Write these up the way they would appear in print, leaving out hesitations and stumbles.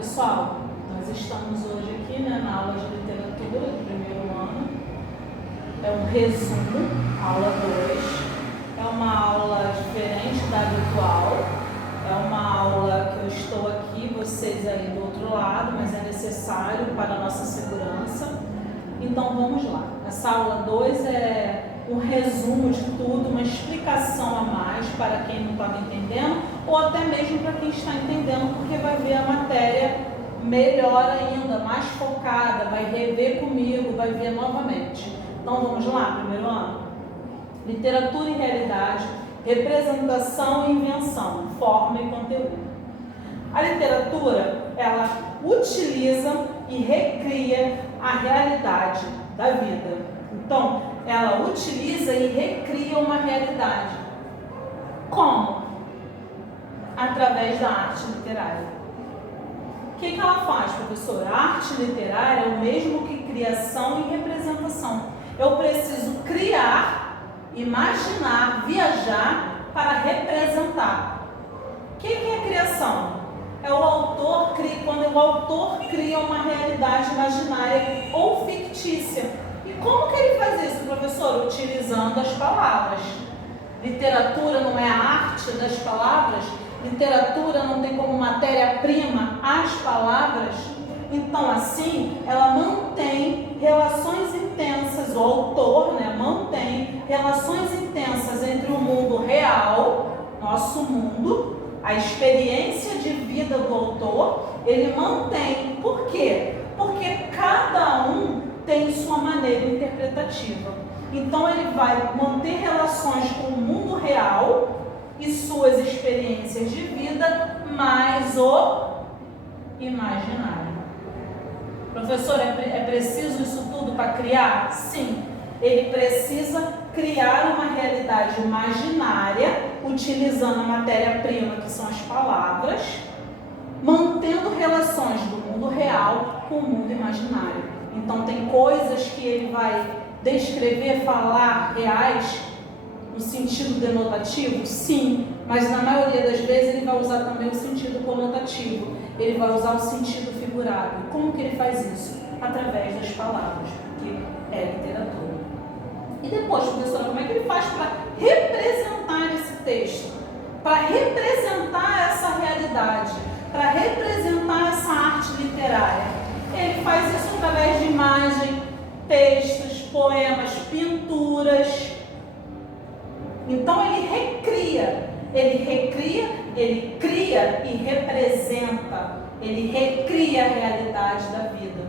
Pessoal, nós estamos hoje aqui, na aula de literatura do primeiro ano. É um resumo, aula 2. É uma aula diferente da habitual. É uma aula que eu estou aqui, vocês aí do outro lado, mas é necessário para a nossa segurança. Então vamos lá. Essa aula 2 é um resumo de tudo, uma explicação a mais para quem não estava entendendo, ou até mesmo para quem está entendendo, porque vai ver a matéria melhor ainda, mais focada, vai rever comigo, vai ver novamente. Então vamos lá, primeiro ano. Literatura e realidade, representação e invenção, forma e conteúdo. A literatura, ela utiliza e recria a realidade da vida. Então, ela utiliza e recria uma realidade. Como? Através da arte literária. O que ela faz, professor? A arte literária é o mesmo que criação e representação. Eu preciso criar, imaginar, viajar para representar. O que é criação? É o autor quando o autor cria uma realidade imaginária ou fictícia. E como que ele faz isso, professor? Utilizando as palavras. Literatura não é a arte das palavras? Literatura não tem como matéria-prima as palavras? Então, assim, ela mantém relações intensas, o autor, mantém relações intensas entre o mundo real, nosso mundo, a experiência de vida do autor, ele mantém. Por quê? Porque cada um tem sua maneira interpretativa. Então ele vai manter relações com o mundo real e suas experiências de vida, mais o imaginário. Professor, é preciso isso tudo para criar? Sim, ele precisa criar uma realidade imaginária, utilizando a matéria-prima, que são as palavras, mantendo relações do mundo real com o mundo imaginário. Então tem coisas que ele vai descrever, falar reais no sentido denotativo? Sim, mas na maioria das vezes ele vai usar também o sentido conotativo. Ele vai usar o sentido figurado. Como que ele faz isso? Através das palavras, porque é literatura. E depois, professora, como é que ele faz para representar esse texto? Para representar essa realidade? Para representar essa arte literária? Ele faz isso através de imagem, textos, poemas, pinturas. Então ele recria, ele cria e representa, ele recria a realidade da vida,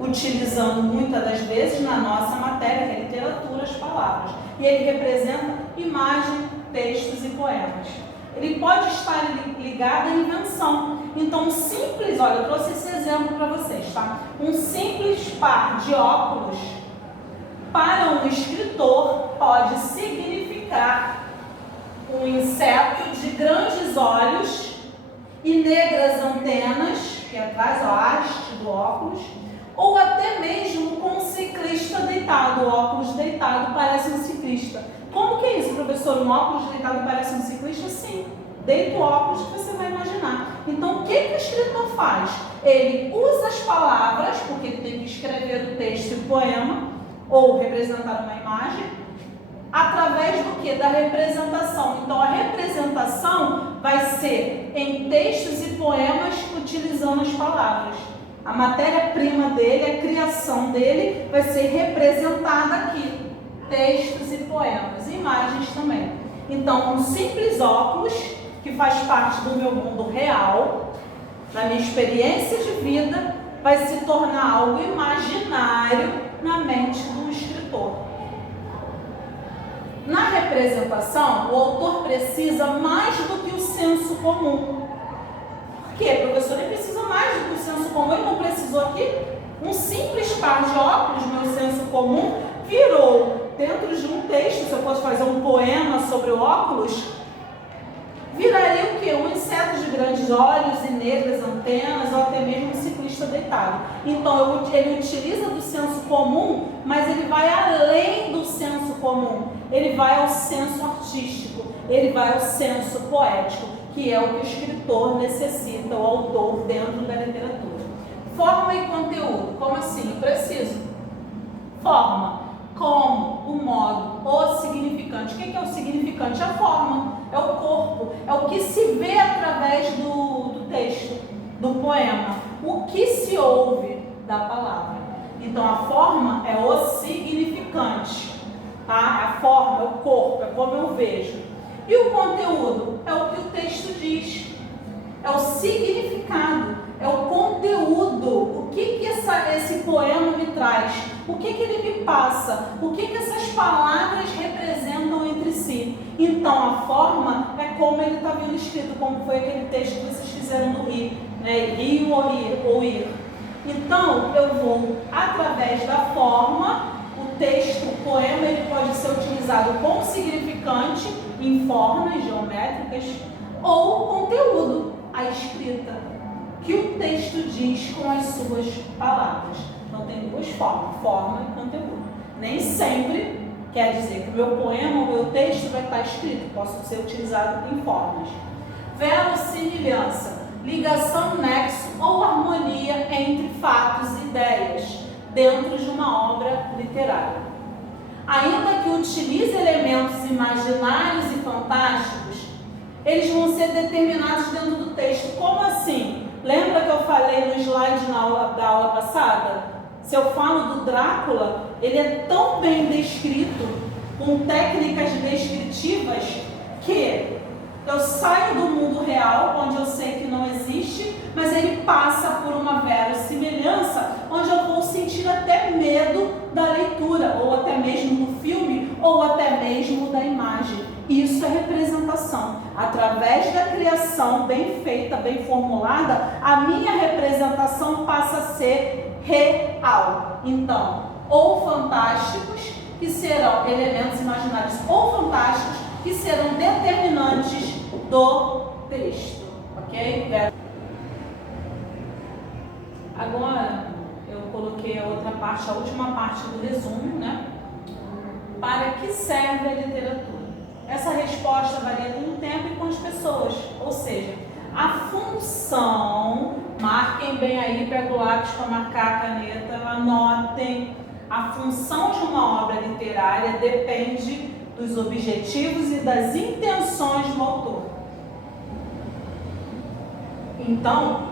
utilizando muitas das vezes na nossa matéria, que é literatura, as palavras. E ele representa imagem, textos e poemas. Ele pode estar ligado à invenção. Então, um simples, olha, eu trouxe esse exemplo para vocês, tá? Um simples par de óculos, para um escritor, pode significar um inseto de grandes olhos e negras antenas, que é atrás, a haste do óculos, ou até mesmo com um ciclista deitado. O óculos deitado parece um ciclista. Como que é isso, professor? Um óculos deitado parece um ciclista? Sim. Deita o óculos que você vai imaginar. Então, o que o escritor faz? Ele usa as palavras, porque ele tem que escrever o texto e o poema, ou representar uma imagem, através do que? Da representação. Então, a representação vai ser em textos e poemas utilizando as palavras. A matéria-prima dele, a criação dele, vai ser representada aqui. Textos e poemas, imagens também. Então, um simples óculos, que faz parte do meu mundo real, da minha experiência de vida, vai se tornar algo imaginário na mente do escritor. Na representação, o autor precisa mais do que o senso comum. Por quê, professor? Ele precisa mais do que o senso comum. Ele não precisou aqui? Um simples par de óculos, meu senso comum, virou dentro de um texto. Se eu fosse fazer um poema sobre o óculos, viraria o quê? Um inseto de grandes olhos e negras antenas, ou até mesmo um ciclista deitado. Então, ele utiliza do senso comum, mas ele vai além do senso comum. Ele vai ao senso artístico, ele vai ao senso poético, que é o que o escritor necessita, o autor, dentro da literatura. Forma e conteúdo. Como assim? Eu preciso. Forma. Como, o modo, o significante. O que é o significante? A forma, é o corpo, é o que se vê através do texto, do poema, o que se ouve da palavra. Então a forma é o significante, tá? A forma é o corpo, é como eu vejo. E o conteúdo é o que o texto diz, é o significado, é o conteúdo, o que esse poema me traz, o que ele me passa, o que essas palavras representam entre si. Então a forma é como ele está vindo escrito, como foi aquele texto que vocês fizeram no Rio, né? Rio ou ir. Então eu vou, através da forma, o texto, o poema, ele pode ser utilizado como significante em formas geométricas ou conteúdo, a escrita, que o texto diz com as suas palavras. Então tem duas formas, forma e conteúdo. Nem sempre quer dizer que o meu poema, o meu texto vai estar escrito, posso ser utilizado em formas. Verossimilhança, ligação, nexo ou harmonia entre fatos e ideias dentro de uma obra literária. Ainda que utilize elementos imaginários e fantásticos, eles vão ser determinados dentro do texto. Como assim? Lembra que eu falei no slide da aula passada? Se eu falo do Drácula, ele é tão bem descrito, com técnicas descritivas, que eu saio do mundo real, onde eu sei que não existe, mas ele passa por uma verossimilhança, onde eu vou sentir até medo da leitura, ou até mesmo do filme, ou até mesmo da imagem. Isso é representação. Através da criação bem feita, bem formulada, a minha representação passa a ser real. Então, ou fantásticos, que serão elementos imaginários, ou fantásticos, que serão determinantes do texto. Ok? Agora, eu coloquei a outra parte, a última parte do resumo, né? Para que serve a literatura? Essa resposta varia com o tempo e com as pessoas, ou seja, a função, marquem bem aí, pega o lápis para marcar a caneta, anotem, a função de uma obra literária depende dos objetivos e das intenções do autor. Então,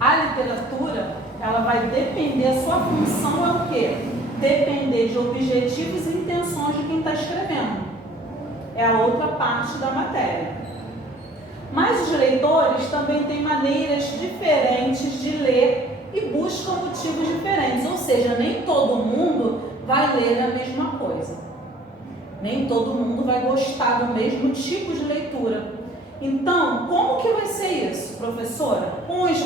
a literatura, ela vai depender, a sua função é o quê? Depender de objetivos e intenções de quem está escrevendo. É a outra parte da matéria. Mas os leitores também têm maneiras diferentes de ler e buscam motivos diferentes. Ou seja, nem todo mundo vai ler a mesma coisa. Nem todo mundo vai gostar do mesmo tipo de leitura. Então, como que vai ser isso, professora? Uns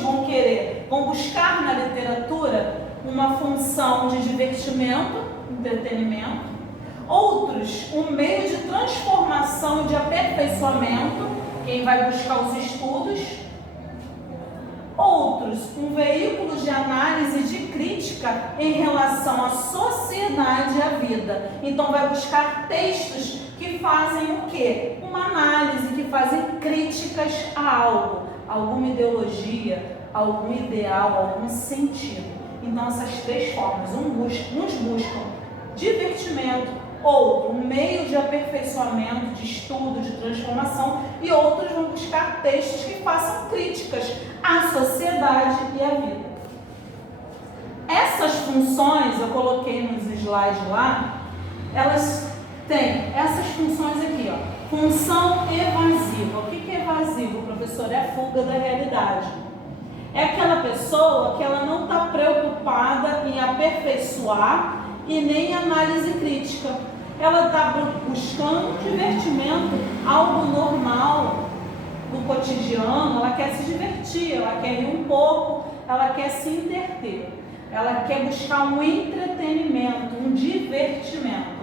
vão buscar na literatura uma função de divertimento, entretenimento. Outros, um meio de transformação e de aperfeiçoamento, quem vai buscar os estudos. Outros, um veículo de análise e de crítica em relação à sociedade e à vida. Então, vai buscar textos que fazem o quê? Uma análise, que fazem críticas a algo, alguma ideologia, algum ideal, algum sentido. Então, essas três formas, uns buscam divertimento, outro, um meio de aperfeiçoamento, de estudo, de transformação, e outros vão buscar textos que façam críticas à sociedade e à vida. Essas funções, eu coloquei nos slides lá, elas têm essas funções aqui, ó. Função evasiva. O que é evasivo, professor? É a fuga da realidade. É aquela pessoa que ela não está preocupada em aperfeiçoar e nem análise crítica. Ela está buscando divertimento, algo normal do cotidiano, ela quer se divertir, ela quer rir um pouco, ela quer se entreter, ela quer buscar um entretenimento, um divertimento.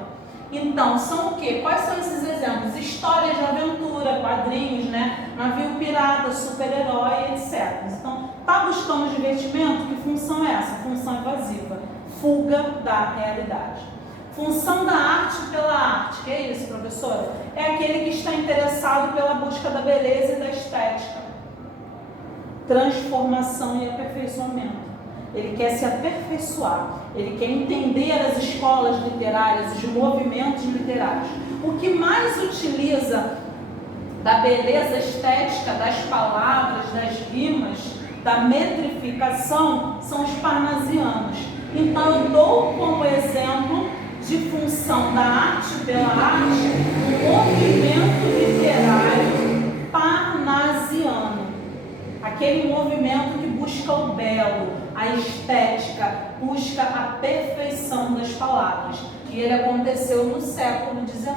Então, são o quê? Quais são esses exemplos? Histórias de aventura, quadrinhos, né? Navio pirata, super-herói, etc. Então, está buscando divertimento? Que função é essa? Função evasiva. Fuga da realidade. Função da arte pela arte. Que é isso, professora? É aquele que está interessado pela busca da beleza e da estética. Transformação e aperfeiçoamento. Ele quer se aperfeiçoar. Ele quer entender as escolas literárias, os movimentos literários. O que mais utiliza da beleza estética, das palavras, das rimas, da metrificação, são os parnasianos. Então, eu dou como exemplo de função da arte pela arte o movimento literário parnasiano. Aquele movimento que busca o belo, a estética, busca a perfeição das palavras. E ele aconteceu no século XIX.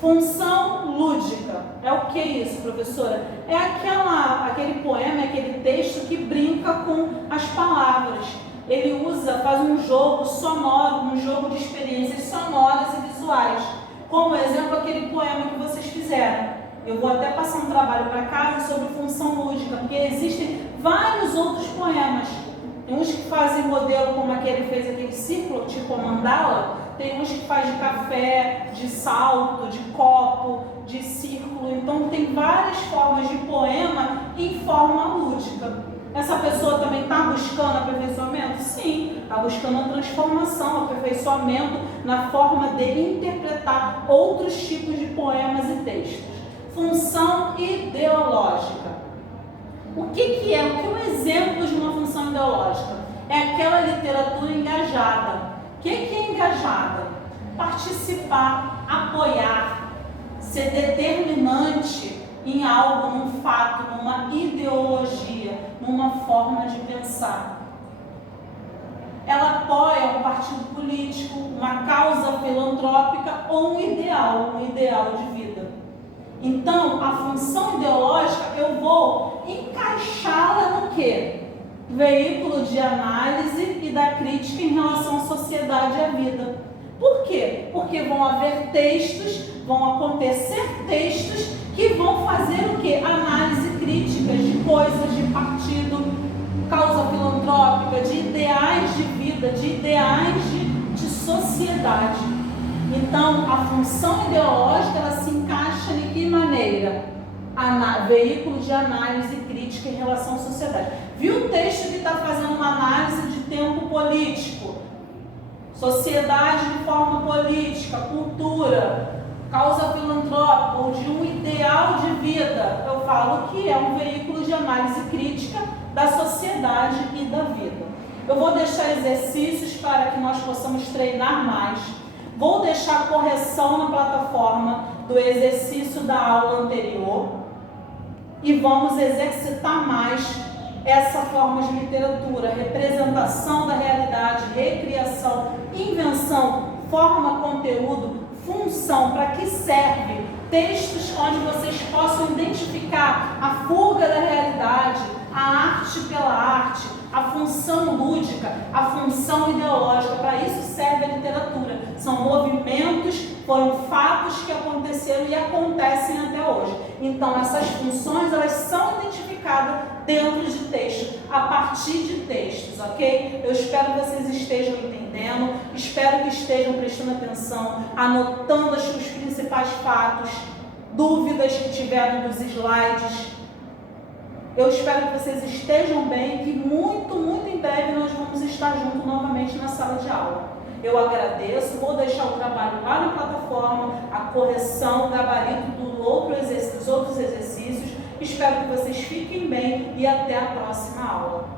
Função lúdica. É o que isso, professora? É aquele poema, aquele texto que brinca com as palavras. Ele faz um jogo sonoro, um jogo de experiências sonoras e visuais. Como exemplo, aquele poema que vocês fizeram. Eu vou até passar um trabalho para casa sobre função lúdica, porque existem vários outros poemas. Tem uns que fazem modelo como aquele fez aquele círculo, tipo mandala. Tem uns que faz de café, de salto, de copo, de círculo. Então tem várias formas de poema em forma lúdica. Essa pessoa também está buscando aperfeiçoamento? Sim, está buscando a transformação, aperfeiçoamento na forma de interpretar outros tipos de poemas e textos. Função ideológica. O que é? O que é um exemplo de uma função ideológica? É aquela literatura engajada. O que é engajada? Participar, apoiar, ser determinante em algo, num fato, numa ideologia, numa forma de pensar. Ela apoia um partido político, uma causa filantrópica ou um ideal de vida. Então, a função ideológica, eu vou encaixá-la no quê? Veículo de análise e da crítica em relação à sociedade e à vida. Por quê? Porque vão haver textos, vão acontecer textos que vão fazer o quê? Análise críticas de coisas, de partido, causa filantrópica, de ideais de vida, de ideais de sociedade. Então, a função ideológica, ela se encaixa de que maneira? Veículo de análise crítica em relação à sociedade. Viu o texto que está fazendo uma análise de tempo político? Sociedade de forma política, cultura, causa filantrópica ou de um ideal de vida. Eu falo que é um veículo de análise crítica da sociedade e da vida. Eu vou deixar exercícios para que nós possamos treinar mais. Vou deixar correção na plataforma do exercício da aula anterior e vamos exercitar mais essa forma de literatura, representação da realidade, recriação, invenção, forma, conteúdo, função, para que serve? Textos onde vocês possam identificar a fuga da realidade, a arte pela arte, a função lúdica, a função ideológica. Para isso serve a literatura. São movimentos, foram fatos que aconteceram e acontecem até hoje. Então essas funções, elas são identificadas dentro de textos, a partir de textos, ok? Eu espero que vocês estejam entendendo, espero que estejam prestando atenção, anotando os principais fatos, dúvidas que tiveram dos slides. Eu espero que vocês estejam bem, que muito em breve nós vamos estar juntos novamente na sala de aula. Eu agradeço, vou deixar o trabalho lá na plataforma, a correção, o gabarito dos outros exercícios. Espero que vocês fiquem bem e até a próxima aula.